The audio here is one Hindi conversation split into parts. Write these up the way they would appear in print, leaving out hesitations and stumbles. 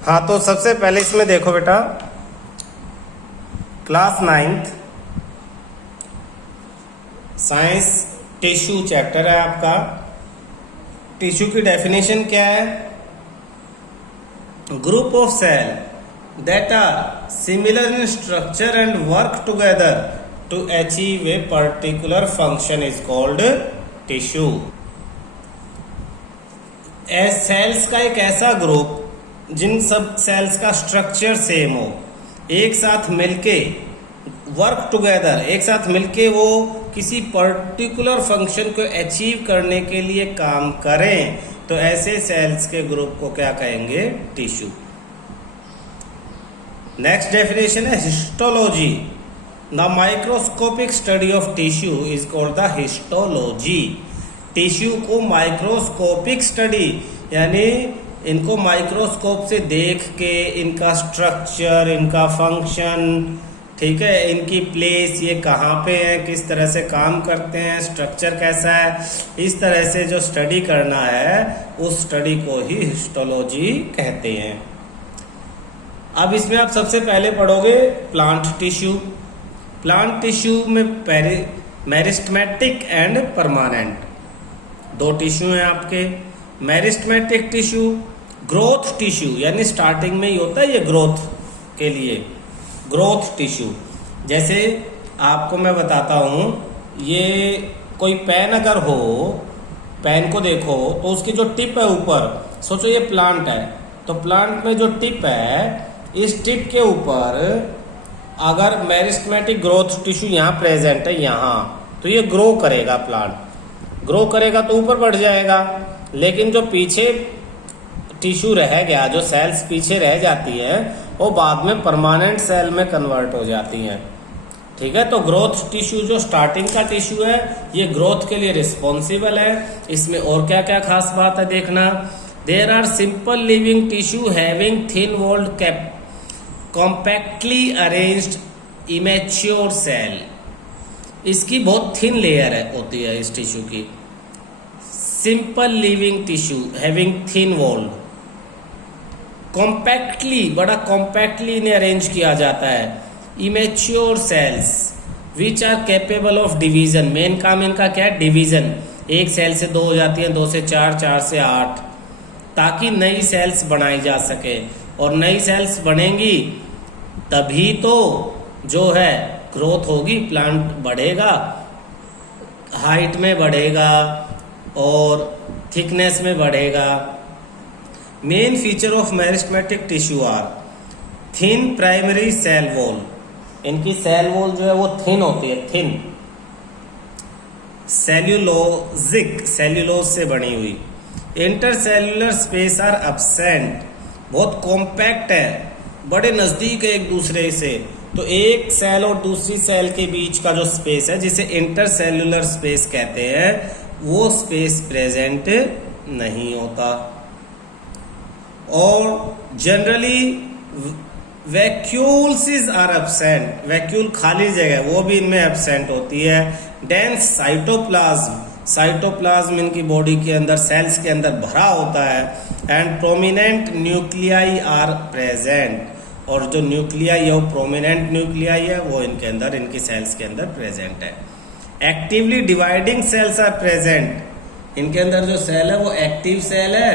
हाँ, तो सबसे पहले इसमें देखो बेटा, class 9th science tissue chapter है आपका। टिश्यू की डेफिनेशन क्या है? Group of cell that are similar in structure and work together to achieve a particular function is called tissue. Cells का एक ऐसा ग्रुप जिन सब सेल्स का स्ट्रक्चर सेम हो, एक साथ मिलके वर्क टुगेदर, एक साथ मिलके वो किसी पर्टिकुलर फंक्शन को अचीव करने के लिए काम करें, तो ऐसे सेल्स के ग्रुप को क्या कहेंगे? टिश्यू। नेक्स्ट डेफिनेशन है histology. The microscopic study of tissue is called the histology. Tissue को माइक्रोस्कोपिक स्टडी यानी इनको माइक्रोस्कोप से देख के इनका स्ट्रक्चर, इनका फंक्शन, ठीक है, इनकी प्लेस, ये कहाँ पे है, किस तरह से काम करते हैं, स्ट्रक्चर कैसा है, इस तरह से जो स्टडी करना है उस स्टडी को ही हिस्टोलॉजी कहते हैं। अब इसमें आप सबसे पहले पढ़ोगे प्लांट टिश्यू। प्लांट टिश्यू में मेरिस्टेमेटिक एंड परमानेंट दो टिश्यू हैं आपके। मेरिस्टेमेटिक टिश्यू ग्रोथ टिश्यू, यानी स्टार्टिंग में ही होता है ये ग्रोथ के लिए, ग्रोथ टिश्यू। जैसे आपको मैं बताता हूँ, ये कोई पेन अगर हो, पेन को देखो तो उसकी जो टिप है ऊपर, सोचो ये प्लांट है, तो प्लांट में जो टिप है, इस टिप के ऊपर अगर मेरिस्टेमेटिक ग्रोथ टिश्यू यहाँ प्रेजेंट है यहाँ, तो ये ग्रो करेगा, प्लांट ग्रो करेगा तो ऊपर बढ़ जाएगा। लेकिन जो पीछे टिश्यू रह गया, जो सेल्स पीछे रह जाती हैं, वो बाद में परमानेंट सेल में कन्वर्ट हो जाती हैं, ठीक है। तो ग्रोथ टिश्यू जो स्टार्टिंग का टिश्यू है, ये ग्रोथ के लिए रिस्पॉन्सिबल है। इसमें और क्या क्या खास बात है देखना। There are simple living tissue having thin walled cap compactly arranged immature cell. इसकी बहुत थिन लेयर होती है इस टिश्यू की। Simple living tissue having thin wall, compactly, बड़ा कॉम्पैक्टली इन्हें अरेंज किया जाता है। Immature cells which are capable of division. Main काम इनका क्या है? डिवीजन। एक सेल से दो हो जाती है, 2 से 4, 4 से 8, ताकि नई सेल्स बनाई जा सके। और नई सेल्स बनेंगी तभी तो जो है ग्रोथ होगी, प्लांट बढ़ेगा, हाइट में बढ़ेगा और थिकनेस में बढ़ेगा। Main feature of meristematic tissue are thin primary cell wall. इनकी सेल वॉल जो है वो थिन होती है, थिन सेल्यूलोजिक, सेल्यूलोज से बनी हुई। इंटरसेल्यूलर स्पेस आर एब्सेंट, बहुत कॉम्पैक्ट है, बड़े नजदीक है एक दूसरे से। तो एक सेल और दूसरी सेल के बीच का जो स्पेस है, जिसे इंटरसेल्यूलर स्पेस कहते हैं, वो स्पेस प्रेजेंट नहीं होता। और generally vacuoles are absent, vacuole खाली जगह वो भी इनमें एब्सेंट होती है। डेंस साइटोप्लाज्म, साइटोप्लाज्म इनकी बॉडी के अंदर, सेल्स के अंदर भरा होता है। And prominent nuclei are present, और जो न्यूक्लियाई है वो प्रोमिनेंट न्यूक्लियाई है, वो इनके अंदर, इनकी सेल्स के अंदर प्रेजेंट है। Actively dividing cells are present. इनके अंदर जो सेल है वो एक्टिव सेल है,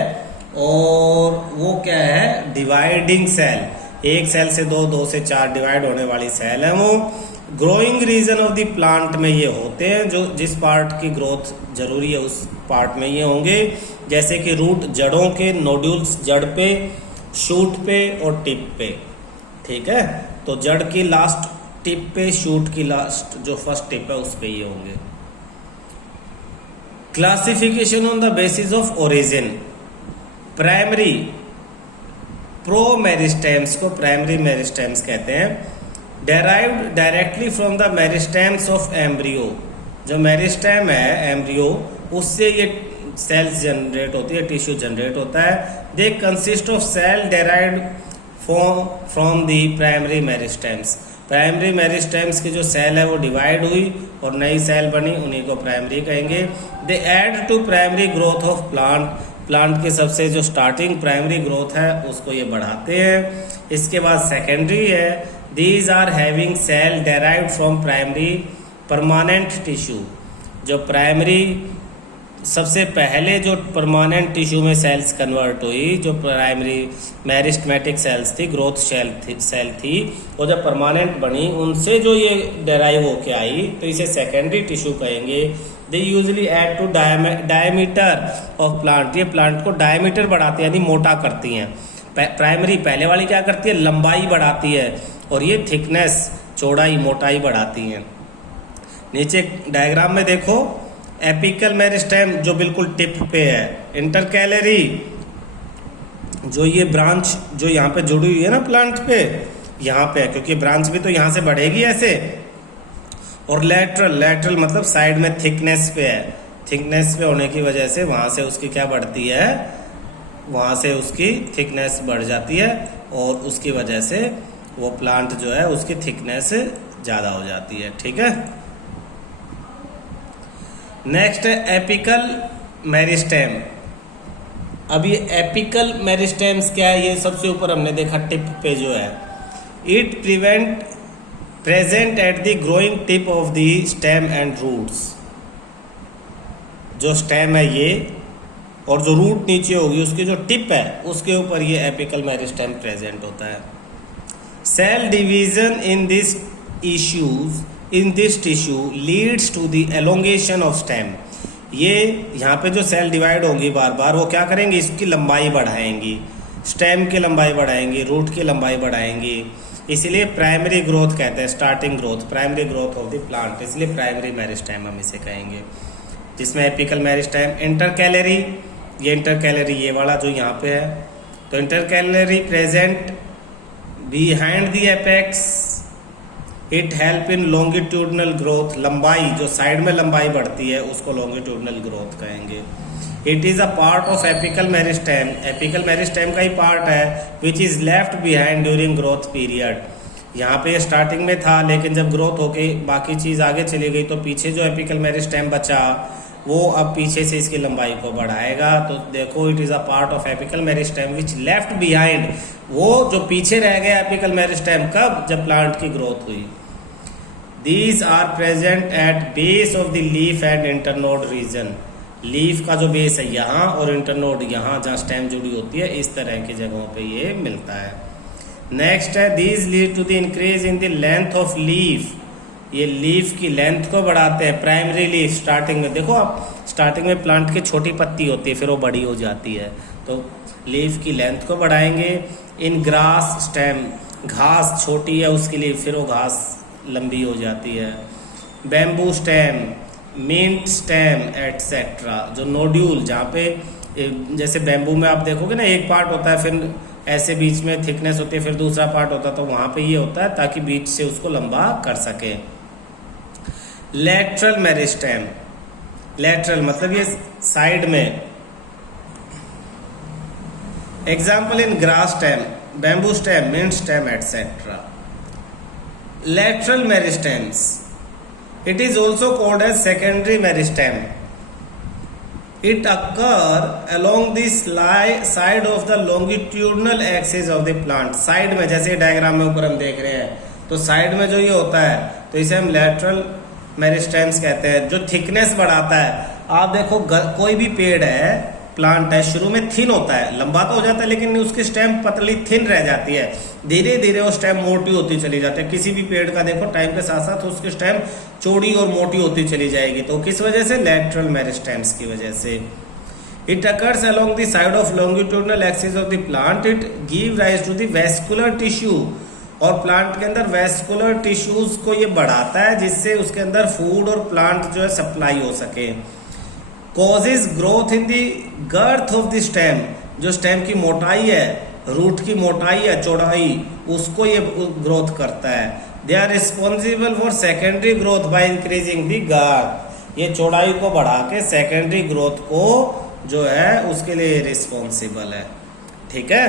और वो क्या है? Dividing cell. एक सेल से 2, 2 से 4 डिवाइड होने वाली सेल है वो। Growing region of the plant में ये होते हैं, जो जिस पार्ट की ग्रोथ जरूरी है उस पार्ट में ये होंगे। जैसे कि रूट, जड़ों के नोड्यूल्स जड़ पे, शूट पे और टिप पे, ठीक है। तो जड़ की लास्ट टिप पे, शूट की लास्ट जो फर्स्ट टिप है उस पे ये होंगे। Classification on the basis of origin. Primary promeristems को प्राइमरी मेरिस्टेम्स कहते हैं। Derived directly from the meristems of embryo. जो मेरिस्टेम है एम्ब्रियो, उससे ये सेल्स जनरेट होती है, टिश्यू जनरेट होता है। They consist of cell derived from the primary meristems. Primary meristems की जो सेल है वो डिवाइड हुई और नई सेल बनी, उन्हीं को प्राइमरी कहेंगे। They add to primary growth of plant. Plant के सबसे जो स्टार्टिंग प्राइमरी ग्रोथ है उसको ये बढ़ाते हैं। इसके बाद सेकेंडरी है, these are having cell derived from primary permanent tissue. जो प्राइमरी सबसे पहले जो परमानेंट टिश्यू में सेल्स कन्वर्ट हुई, जो प्राइमरी मेरिस्टेमेटिक सेल्स थी, ग्रोथ सेल थी, वो जब परमानेंट बनी उनसे जो ये डेराइव होके आई तो इसे सेकेंडरी टिश्यू कहेंगे। They usually add to diameter of plant. ये प्लांट को डायमीटर बढ़ाती है यानी मोटा करती हैं। प्राइमरी पहले वाली क्या करती है, लंबाई बढ़ाती है, और ये थिकनेस चौड़ाई मोटाई बढ़ाती हैं। नीचे डायग्राम में देखो, एपिकल मेरिस्टेम जो बिल्कुल टिप पे है, इंटरकैलरी जो ये ब्रांच जो यहाँ पे जुड़ी हुई है ना प्लांट पे, यहाँ पे है क्योंकि ब्रांच भी तो यहाँ से बढ़ेगी ऐसे, और लेटरल मतलब साइड में थिकनेस पे है। थिकनेस पे होने की वजह से वहाँ से उसकी क्या बढ़ती है, वहाँ से उसकी थिकनेस बढ़ जाती है, और उसकी वजह से वो प्लांट जो है उसकी थिकनेस ज़्यादा हो जाती है। ठीक है, नेक्स्ट है एपिकल मेरिस्टेम। अब ये एपिकल मेरिस्टेम्स क्या है, ये सबसे ऊपर हमने देखा टिप पे जो है, it present at the growing tip of the stem and roots. जो स्टेम है ये, और जो रूट नीचे होगी उसकी जो टिप है उसके ऊपर ये एपिकल मेरिस्टेम प्रेजेंट होता है। Cell division in this tissue leads to the elongation of stem. ये यहाँ पे जो सेल डिवाइड होंगी बार बार, वो क्या करेंगी, इसकी लंबाई बढ़ाएंगी, स्टेम की लंबाई बढ़ाएंगी, रूट की लंबाई बढ़ाएंगी। इसलिए प्राइमरी ग्रोथ कहते हैं, starting growth, primary growth of the plant, इसलिए प्राइमरी मेरिस्टेम हम इसे कहेंगे। जिसमें एपिकल मेरिस्टेम, इंटरकैलरी, ये इंटरकैलरी ये वाला जो यहाँ पे है, तो intercalary present behind the apex. It help in longitudinal growth. लंबाई जो साइड में लंबाई बढ़ती है उसको लॉन्गिट्यूडनल ग्रोथ कहेंगे। It is a part of apical meristem. Apical meristem का ही पार्ट है which is left behind during growth period. यहाँ पे स्टार्टिंग में था, लेकिन जब ग्रोथ होके बाकी चीज़ आगे चली गई तो पीछे जो एपिकल मेरिस्टेम बचा वो अब पीछे से इसकी लंबाई को बढ़ाएगा। तो देखो, it is a part of apical meristem which left behind, वो जो पीछे रह गया एपिकल मेरिस्टेम कब, जब प्लांट की ग्रोथ हुई। These are present at base of the leaf and internode region. Leaf का जो बेस है यहाँ और इंटरनोड यहाँ जहाँ स्टेम जुड़ी होती है, इस तरह की जगहों पे ये मिलता है। नेक्स्ट है, these lead to the increase in the length of leaf. ये लीफ की लेंथ को बढ़ाते हैं। प्राइमरी लीफ स्टार्टिंग में देखो आप, स्टार्टिंग में प्लांट की छोटी पत्ती होती है, फिर वो बड़ी हो जाती है, तो लीफ की लेंथ को बढ़ाएंगे। इन ग्रास स्टेम, घास छोटी है उसके लिए, फिर वो घास लंबी हो जाती है। Bamboo stem, mint stem etcetera. जो नोड्यूल जहाँ पे जैसे बैम्बू में आप देखोगे ना, एक पार्ट होता है, फिर ऐसे बीच में थिकनेस होती है, फिर दूसरा पार्ट होता है, तो वहाँ पे ये होता है ताकि बीच से उसको लंबा कर सके। लेटरल मेरिस्टेम, लेटरल मतलब ये साइड में। Example in grass stem, bamboo stem, mint stem etcetera. Lateral meristems. It is also called as secondary meristem. It occur along the side of the longitudinal axis of the plant. Side में, जैसे डायग्राम में ऊपर हम देख रहे हैं, तो साइड में जो ये होता है तो इसे हम lateral मेरिस्टेम्स कहते हैं, जो थिकनेस बढ़ाता है। आप देखो कोई भी पेड़ है, प्लांट है, शुरू में थिन होता है, लंबा तो हो जाता है लेकिन उसकी स्टेम पतली थिन रह जाती है, धीरे धीरे वो स्टेम मोटी होती चली जाती है। किसी भी पेड़ का देखो टाइम के साथ साथ उसकी स्टेम चौड़ी और मोटी होती चली जाएगी, तो किस वजह से, लेटरल मेरिस्टेम्स की वजह से। It occurs along the side of longitudinal axis of the plant. It give rise to the vascular tissue, और प्लांट के अंदर वेस्कुलर टिश्यूज को ये बढ़ाता है जिससे उसके अंदर फूड और प्लांट जो है सप्लाई हो सके। Causes growth in the girth of the stem, जो स्टेम की मोटाई है, रूट की मोटाई है, चौड़ाई, उसको ये ग्रोथ करता है। They are responsible for secondary growth by increasing the girth. ये चौड़ाई को बढ़ा के सेकेंडरी ग्रोथ को जो है उसके लिए रिस्पॉन्सिबल है। ठीक है।